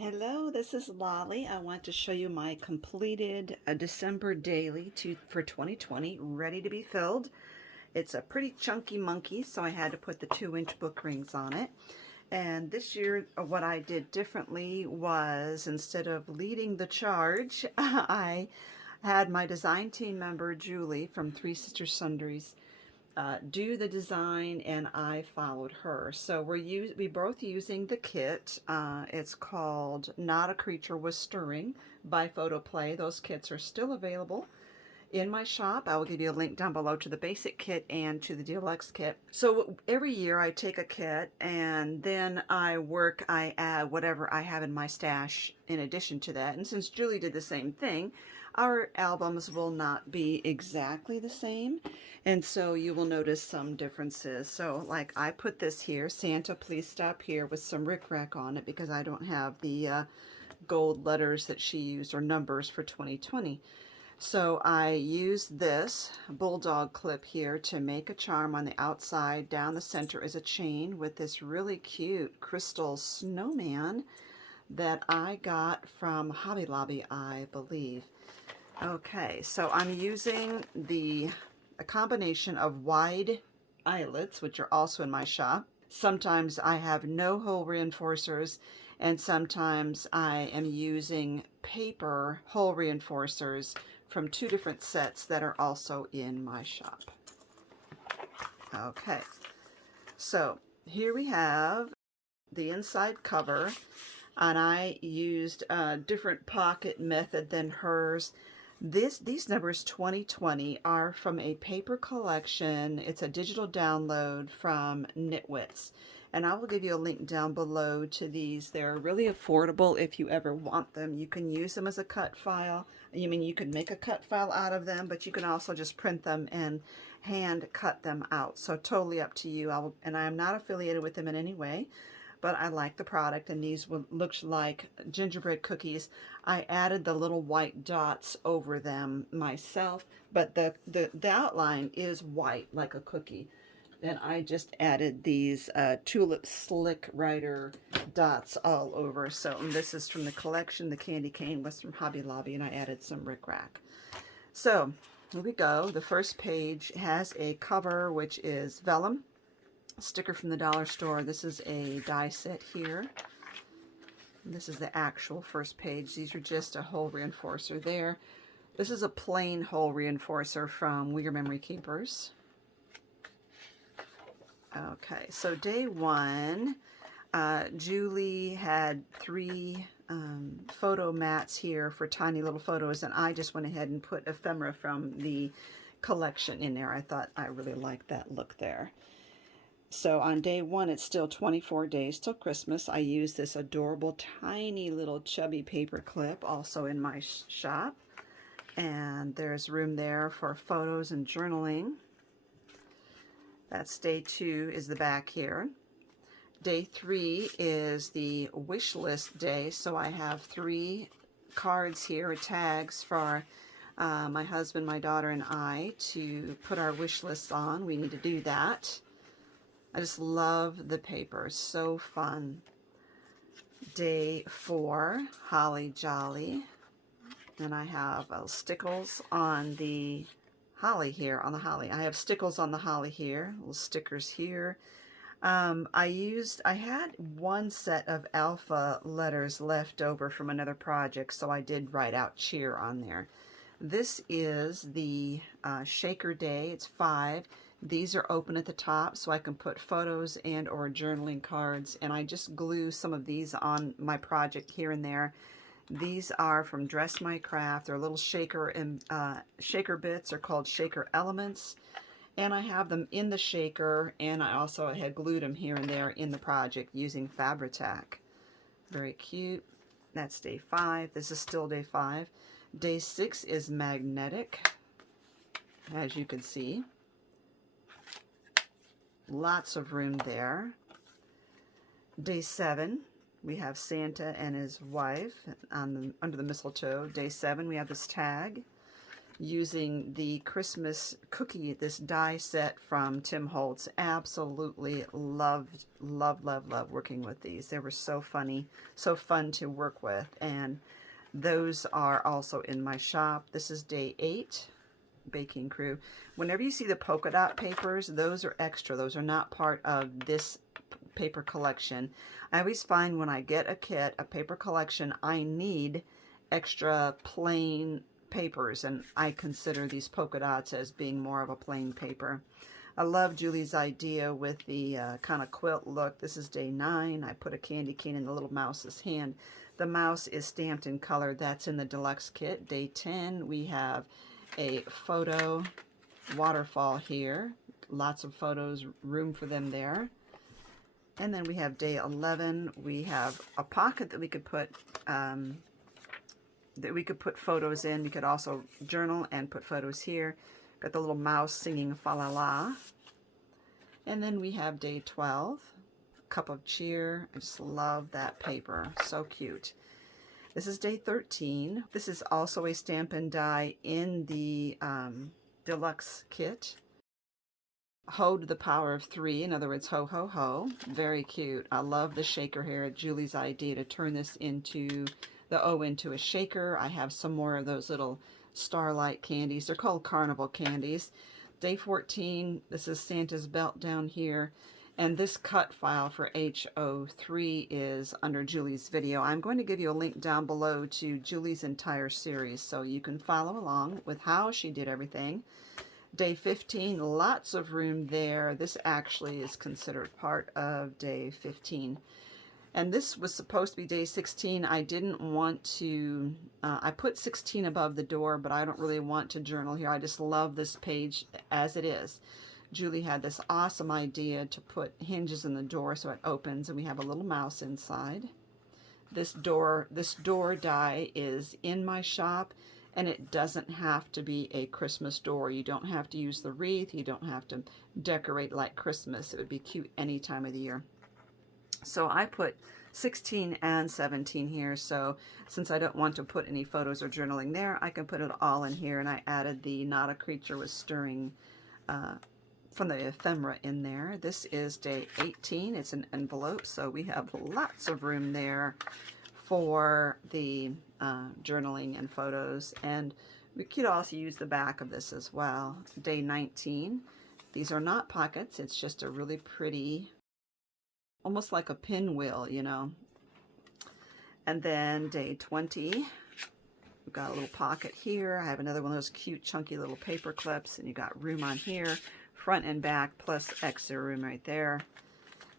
Hello, this is Lolly. I want to show you my completed December daily for 2020, ready to be filled. It's a pretty chunky monkey, so I had to put the 2-inch book rings on it. And this year, what I did differently was, instead of leading the charge, I had my design team member, Julie, from Three Sisters Sundries, do the design, and I followed her. So we both using the kit. It's called Not a Creature Was Stirring by Photoplay. Those kits are still available in my shop. I will give you a link down below to the basic kit and to the deluxe kit. So every year I take a kit and then I add whatever I have in my stash in addition to that. And since Julie did the same thing, our albums will not be exactly the same. And so you will notice some differences. So like I put this here, Santa Please Stop Here, with some rickrack on it because I don't have the gold letters that she used or numbers for 2020. So I used this bulldog clip here to make a charm on the outside. Down the center is a chain with this really cute crystal snowman that I got from Hobby Lobby, I believe. Okay, so I'm using a combination of wide eyelets, which are also in my shop. Sometimes I have no hole reinforcers, and sometimes I am using paper hole reinforcers from 2 different sets that are also in my shop. Okay, so here we have the inside cover, and I used a different pocket method than hers. These numbers 2020 are from a paper collection. It's a digital download from Knitwits. And I will give you a link down below to these. They're really affordable if you ever want them. You can use them as a cut file. You can make a cut file out of them, but you can also just print them and hand cut them out. So totally up to you. And I am not affiliated with them in any way, but I like the product, and these look like gingerbread cookies. I added the little white dots over them myself, but the outline is white like a cookie. And I just added these tulip slick writer dots all over. So this is from the collection. The candy cane was from Hobby Lobby, and I added some rickrack. So here we go. The first page has a cover, which is vellum. Sticker from the dollar store. This is a die set here. This is the actual first page. These are just a hole reinforcer there. This is a plain hole reinforcer from We Are Memory Keepers. Okay, so day 1, Julie had 3 photo mats here for tiny little photos, and I just went ahead and put ephemera from the collection in there. I thought I really liked that look there. So on day 1, it's still 24 days till Christmas. I use this adorable, tiny little chubby paper clip also in my shop. And there's room there for photos and journaling. That's day 2 is the back here. Day 3 is the wish list day. So I have 3 cards here, tags for my husband, my daughter, and I to put our wish lists on. We need to do that. I just love the paper, so fun. Day 4, Holly Jolly. And I have stickles on the holly here, on the holly. I have stickles on the holly here, little stickers here. I had 1 set of alpha letters left over from another project, so I did write out cheer on there. This is the shaker day. It's 5. These are open at the top, so I can put photos and or journaling cards, and I just glue some of these on my project here and there. These are from Dress My Craft. They're little shaker and shaker bits. They're called shaker elements, and I have them in the shaker, and I also had glued them here and there in the project using Fabri-Tac. Very cute. That's day 5. This is still day 5. Day 6 is magnetic, as you can see. Lots of room there. Day 7, we have Santa and his wife under the mistletoe. Day 7, we have this tag. using the Christmas cookie, this die set from Tim Holtz. Absolutely loved, love, love, love working with these. They were so funny, so fun to work with, and those are also in my shop. This is day 8, baking crew. Whenever you see the polka dot papers, those are extra. Those are not part of this paper collection. I always find when I get a kit, a paper collection, I need extra plain papers, and I consider these polka dots as being more of a plain paper. I love Julie's idea with the kind of quilt look. This is day 9. I put a candy cane in the little mouse's hand. The mouse is stamped in color. That's in the deluxe kit. Day 10, we have a photo waterfall here. Lots of photos, room for them there. And then we have day 11. We have a pocket that we could put photos in. You could also journal and put photos here. Got the little mouse singing fa la la. And then we have day 12, cup of cheer. I just love that paper, so cute. This is day 13. This is also a stamp and die in the deluxe kit. Ho to the power of 3, in other words, ho, ho, ho. Very cute. I love the shaker here. Julie's idea to turn this into the O into a shaker. I have some more of those little starlight candies. They're called carnival candies. Day 14, this is Santa's belt down here. And this cut file for HO3 is under Julie's video. I'm going to give you a link down below to Julie's entire series so you can follow along with how she did everything. Day 15, lots of room there. This actually is considered part of day 15. And this was supposed to be day 16. I didn't want to, I put 16 above the door, but I don't really want to journal here. I just love this page as it is. Julie had this awesome idea to put hinges in the door so it opens and we have a little mouse inside. This door die is in my shop, and it doesn't have to be a Christmas door. You don't have to use the wreath. You don't have to decorate like Christmas. It would be cute any time of the year. So I put 16 and 17 here. So since I don't want to put any photos or journaling there, I can put it all in here. And I added the Not a Creature Was Stirring from the ephemera in there. This is day 18. It's an envelope. So we have lots of room there for the journaling and photos, and we could also use the back of this as well. Day 19, these are not pockets, it's just a really pretty, almost like a pinwheel, you know. And then day 20, we've got a little pocket here. I have another one of those cute chunky little paper clips, and you got room on here, front and back, plus extra room right there.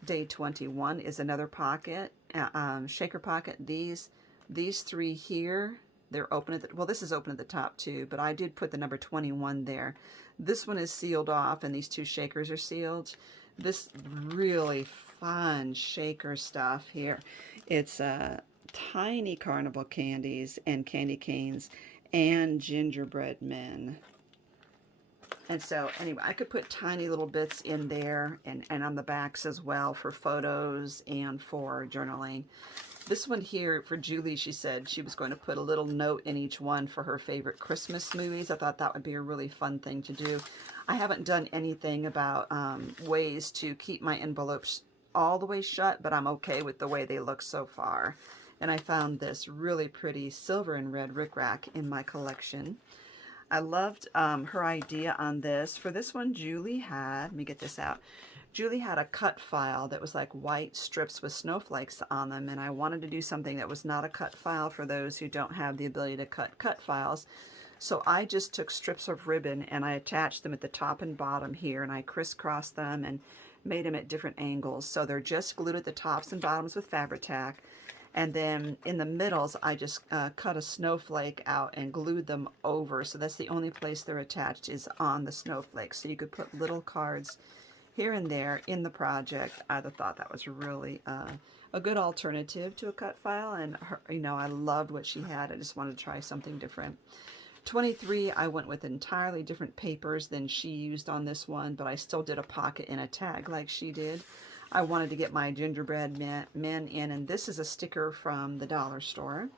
Day 21 is another pocket, shaker pocket. These 3 here, they're open at the, well, this is open at the top too, but I did put the number 21 there. This one is sealed off, and these 2 shakers are sealed. This really fun shaker stuff here. It's tiny carnival candies and candy canes and gingerbread men. And so anyway, I could put tiny little bits in there and on the backs as well for photos and for journaling. This one here for Julie, she said she was going to put a little note in each one for her favorite Christmas movies. I thought that would be a really fun thing to do. I haven't done anything about ways to keep my envelopes all the way shut, but I'm okay with the way they look so far. And I found this really pretty silver and red rickrack in my collection. I loved her idea on this. For this one, Julie had, let me get this out. Julie had a cut file that was like white strips with snowflakes on them, and I wanted to do something that was not a cut file for those who don't have the ability to cut files. So I just took strips of ribbon and I attached them at the top and bottom here, and I crisscrossed them and made them at different angles. So they're just glued at the tops and bottoms with Fabri-Tac. And then in the middles, I just cut a snowflake out and glued them over. So that's the only place they're attached, is on the snowflake. So you could put little cards here and there in the project. I thought that was really a good alternative to a cut file. And her, you know, I loved what she had. I just wanted to try something different. 23, I went with entirely different papers than she used on this one, but I still did a pocket and a tag like she did. I wanted to get my gingerbread men in, and this is a sticker from the dollar store.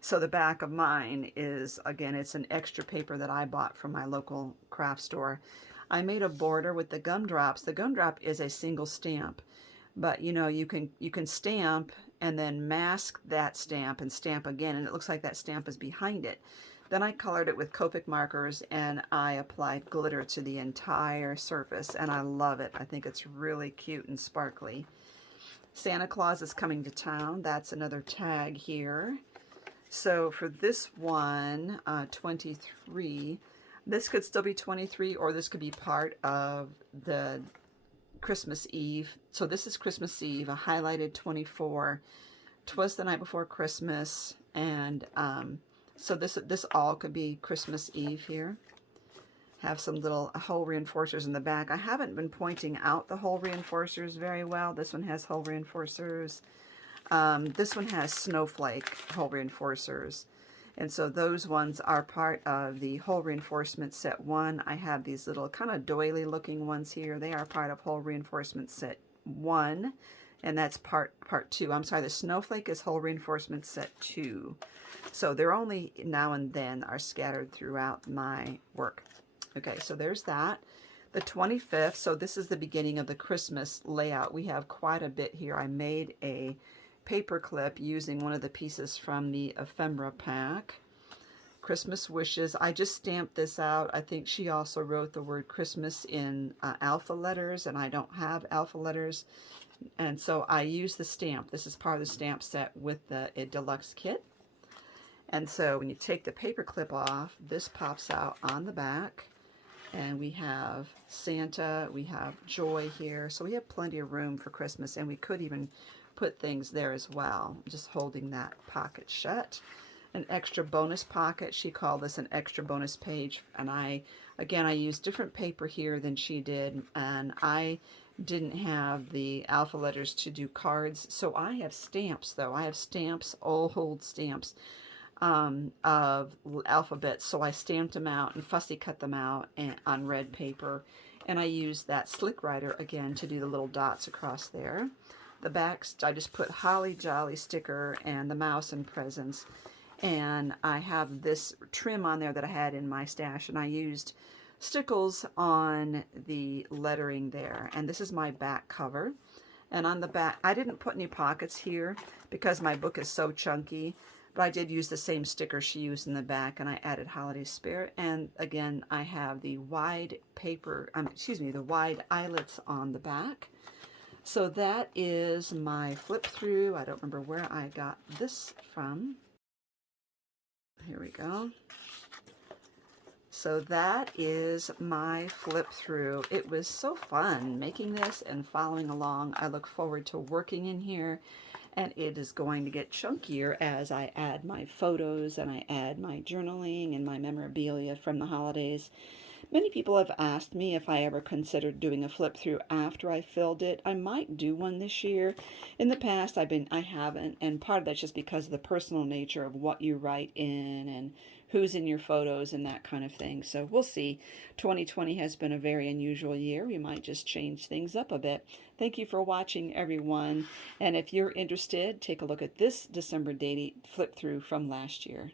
So the back of mine is, again, it's an extra paper that I bought from my local craft store. I made a border with the gumdrops. The gumdrop is a single stamp, but you know, you can stamp and then mask that stamp and stamp again, and it looks like that stamp is behind it. Then I colored it with Copic markers and I applied glitter to the entire surface, and I love it. I think it's really cute and sparkly. Santa Claus is coming to town. That's another tag here. So for this one, 23, this could still be 23, or this could be part of the Christmas Eve. So this is Christmas Eve, a highlighted 24. 'Twas the night before Christmas, and so this all could be Christmas Eve here. Have some little hole reinforcers in the back. I haven't been pointing out the hole reinforcers very well. This one has hole reinforcers. This one has snowflake hole reinforcers. And so those ones are part of the hole reinforcement set 1. I have these little kind of doily looking ones here. They are part of hole reinforcement set 1. And that's part 2. I'm sorry, the snowflake is hole reinforcement set 2. So they're only now and then are scattered throughout my work. Okay, so there's that. The 25th, so this is the beginning of the Christmas layout. We have quite a bit here. I made a paper clip using one of the pieces from the ephemera pack. Christmas wishes. I just stamped this out. I think she also wrote the word Christmas in alpha letters, and I don't have alpha letters. And so I use the stamp. This is part of the stamp set with the deluxe kit. And so when you take the paper clip off, this pops out on the back. And we have Santa, we have Joy here. So we have plenty of room for Christmas, and we could even put things there as well. Just holding that pocket shut. An extra bonus pocket. She called this an extra bonus page. And I used different paper here than she did. And I didn't have the alpha letters to do cards. So I have stamps, though. I have stamps, old stamps. Of alphabets, so I stamped them out and fussy cut them out on red paper, and I used that slick writer again to do the little dots across there. The backs, I just put Holly Jolly sticker and the mouse and presents, and I have this trim on there that I had in my stash, and I used stickles on the lettering there. And this is my back cover, and on the back I didn't put any pockets here because my book is so chunky. But I did use the same sticker she used in the back, and I added Holiday Spirit. And again, I have the wide paper, the wide eyelets on the back. So that is my flip through. I don't remember where I got this from. Here we go. So that is my flip through. It was so fun making this and following along. I look forward to working in here. And it is going to get chunkier as I add my photos and I add my journaling and my memorabilia from the holidays. Many people have asked me if I ever considered doing a flip through after I filled it. I might do one this year. In the past, I haven't, and part of that's just because of the personal nature of what you write in and who's in your photos and that kind of thing. So we'll see. 2020 has been a very unusual year. We might just change things up a bit. Thank you for watching, everyone. And if you're interested, take a look at this December daily flip through from last year.